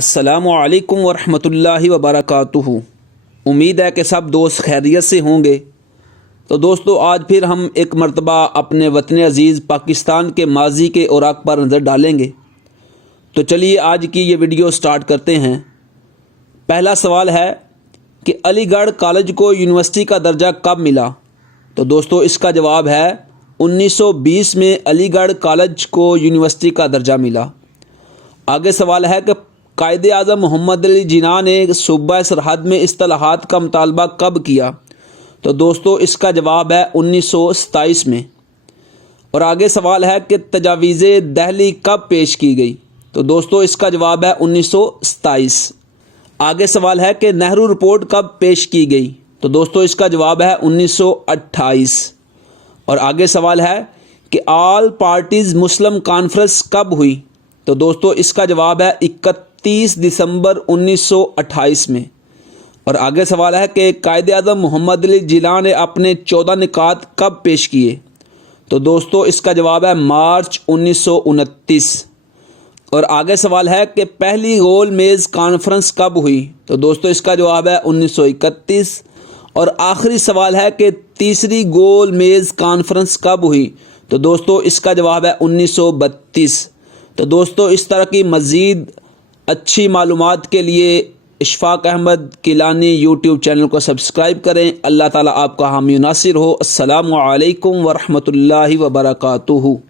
السلام علیکم ورحمۃ اللہ وبرکاتہ۔ امید ہے کہ سب دوست خیریت سے ہوں گے۔ تو دوستو، آج پھر ہم ایک مرتبہ اپنے وطن عزیز پاکستان کے ماضی کے اوراق پر نظر ڈالیں گے۔ تو چلیے آج کی یہ ویڈیو سٹارٹ کرتے ہیں۔ پہلا سوال ہے کہ علی گڑھ کالج کو یونیورسٹی کا درجہ کب ملا؟ تو دوستو اس کا جواب ہے 1920 میں علی گڑھ کالج کو یونیورسٹی کا درجہ ملا۔ آگے سوال ہے کہ قائد اعظم محمد علی جناح نے صوبہ سرحد میں اصطلاحات کا مطالبہ کب کیا؟ تو دوستو اس کا جواب ہے 1927 میں۔ اور آگے سوال ہے کہ تجاویز دہلی کب پیش کی گئی؟ تو دوستو اس کا جواب ہے 1927۔ آگے سوال ہے کہ نہرو رپورٹ کب پیش کی گئی؟ تو دوستو اس کا جواب ہے 1928۔ اور آگے سوال ہے کہ آل پارٹیز مسلم کانفرنس کب ہوئی؟ تو دوستو اس کا جواب ہے 31 دسمبر 1928 میں۔ اور آگے سوال ہے کہ قائد اعظم محمد علی جناح نے اپنے 14 نکات کب پیش کیے؟ تو دوستو اس کا جواب ہے مارچ 1929۔ اور آگے سوال ہے کہ پہلی گول میز کانفرنس کب ہوئی؟ تو دوستو اس کا جواب ہے 1931۔ اور آخری سوال ہے کہ تیسری گول میز کانفرنس کب ہوئی؟ تو دوستو اس کا جواب ہے 1932۔ تو دوستو اس طرح کی مزید اچھی معلومات کے لیے اشفاق احمد کیلانی یوٹیوب چینل کو سبسکرائب کریں۔ اللہ تعالیٰ آپ کا حامی و ناصر ہو۔ السلام علیکم ورحمۃ اللہ وبرکاتہ۔